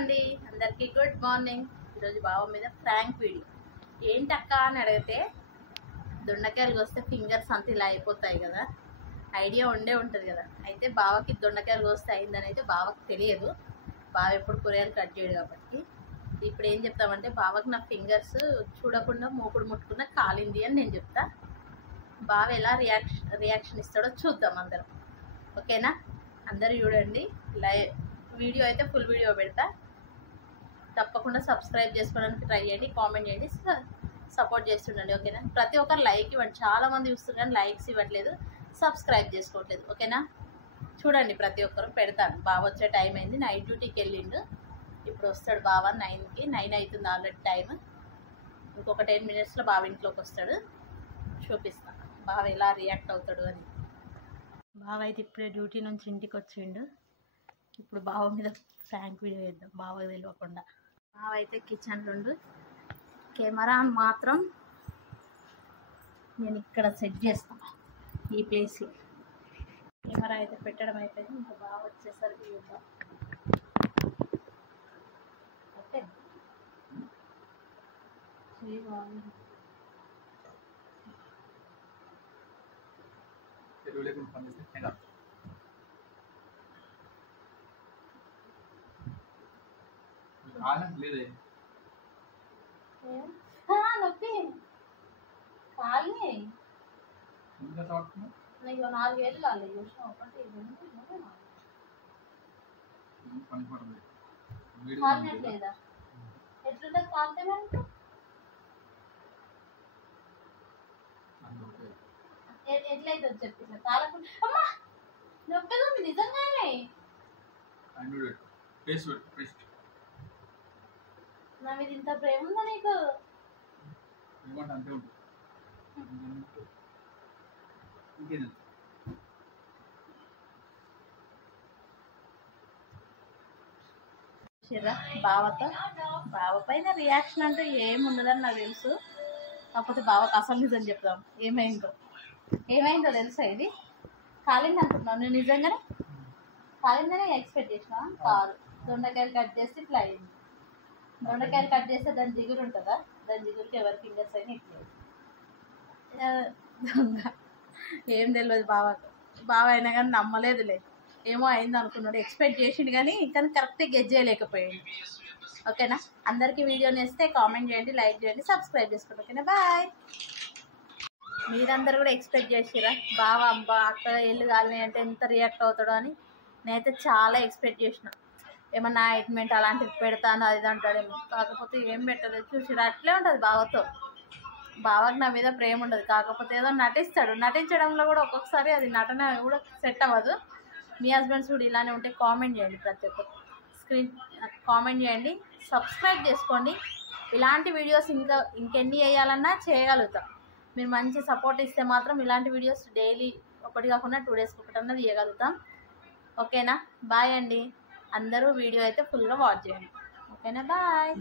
అండి, అందరికీ good morning. ఈరోజు బావ మీద ఫ్రాంక్ వీడియో. ఏంటక్క అని అడిగితే, దొండకాయలు కోస్తే ఫింగర్స్ అంత ఇలా అయిపోతాయి కదా, ఐడియా ఉంటుంది కదా. అయితే బావకి దొండకాయలు కోస్తే అయిందని అయితే బావకి తెలియదు. బావ ఎప్పుడు కూరగాయలు కట్ చేయడు కాబట్టి ఇప్పుడు ఏం చెప్తామంటే, బావకి నా ఫింగర్స్ చూడకుండా మూకుడు ముట్టుకున్న కాలింది అని నేను చెప్తా. బావ ఎలా రియాక్షన్ ఇస్తాడో చూద్దాం అందరం. ఓకేనా? అందరూ చూడండి. వీడియో అయితే ఫుల్ వీడియో పెడతా. తప్పకుండా సబ్స్క్రైబ్ చేసుకోవడానికి ట్రై చేయండి, కామెంట్ చేయండి, సపోర్ట్ చేస్తుండండి. ఓకేనా? ప్రతి ఒక్కరు లైక్ ఇవ్వండి. చాలామంది చూస్తున్నారు కానీ లైక్స్ ఇవ్వట్లేదు, సబ్స్క్రైబ్ చేసుకోవట్లేదు. ఓకేనా? చూడండి, ప్రతి ఒక్కరు పెడతాను. బావ వచ్చే టైం అయింది, నైట్ డ్యూటీకి వెళ్ళిండు. ఇప్పుడు వస్తాడు బావ 9కి. 9 అవుతుంది ఆల్రెడీ టైం. ఇంకొక 10 మినిట్స్లో బావ ఇంట్లోకి వస్తాడు. చూపిస్తాను బావ ఎలా రియాక్ట్ అవుతాడు అని. బావ అయితే ఇప్పుడే డ్యూటీ నుంచి ఇంటికి వచ్చిండు. ఇప్పుడు బావ మీద ఫ్రాంక్ వీడియో వేద్దాం, బావకు తెలియకుండా. బావ అయితే కిచెన్లో ఉండు. కెమెరా మాత్రం నేను ఇక్కడ సెట్ చేస్తాను, ఈ ప్లేస్లో. కెమెరా అయితే పెట్టడం అయిపోయింది. ఇంకా బావ వచ్చేసరికి చూద్దాం. ఓకే, నొప్పి కాలి నీకు 4 ఏళ్ళు కాలి చూసిన. ఒకటి కాలినట్లేదా? ఎట్లుంటుంది కాలితే? ఎట్లయితే చెప్పి కాలకుండా అమ్మా నొప్పిగా ఉంది నిజంగానే. నా మీద ఇంత ప్రేమ ఉందా నీకు? బావ పైన రియాక్షన్ అంటే ఏముండదని నాకు తెలుసు. కాకపోతే బావకు అసలు నిజం చెప్తాం. ఏమైందో తెలుసా? ఇది కాలింది అనుకుంటున్నావు నేను? నిజంగానే కాలిందనే ఎక్స్పెక్ట్ చేసినా. కాదు, దొండకాయలు కట్ చేస్తే ఇట్లా అయింది. దొండకాయలు కట్ చేస్తే దాని జిగురు ఉంటుందా? దాని జిగురికి ఎవరి ఫింగర్స్ అయినా ఇట్లా ఏం తెలియదు బావకు. బావ అయినా కానీ నమ్మలేదులే, ఏమో అయింది అనుకున్నాడు. ఎక్స్పెక్ట్ చేసిండు కానీ కరెక్ట్గా గెజ్ చేయలేకపోయాడు. ఓకేనా? అందరికీ వీడియో నేస్తే కామెంట్ చేయండి, లైక్ చేయండి, సబ్స్క్రైబ్ చేసుకోండి. ఓకేనా? బాయ్. మీరందరూ కూడా ఎక్స్పెక్ట్ చేసిరా బావ అబ్బా అక్కడ ఏళ్ళు కాలినాయి అంటే ఎంత రియాక్ట్ అవుతాడో అని. నేనైతే చాలా ఎక్స్పెక్ట్ చేసిన, ఏమన్నా ఆయింట్మెంట్ అలాంటివి పెడతాను అది అంటాడేమో. కాకపోతే ఏం పెట్టలేదు. చూసిరా, అట్లే ఉంటుంది బావతో. బావకు నా మీద ప్రేమ ఉండదు, కాకపోతే ఏదో నటిస్తాడు. నటించడంలో కూడా ఒక్కొక్కసారి అది నటన కూడా సెట్ అవ్వదు. మీ హస్బెండ్స్ కూడా ఇలానే ఉంటే కామెంట్ చేయండి. ప్రతి ఒక్కరు కామెంట్ చేయండి, సబ్స్క్రైబ్ చేసుకోండి. ఇలాంటి వీడియోస్ ఇంకెన్ని వేయాలన్నా చేయగలుగుతాం. మీరు మంచి సపోర్ట్ ఇస్తే మాత్రం ఇలాంటి వీడియోస్ డైలీ ఒకటి కాకుండా 2 డేస్కి ఒకటి అన్నది చేయగలుగుతాం. ఓకేనా? బాయ్ అండి. అందరూ వీడియో అయితే ఫుల్గా వాచ్ చేయండి. ఓకేనా? బాయ్.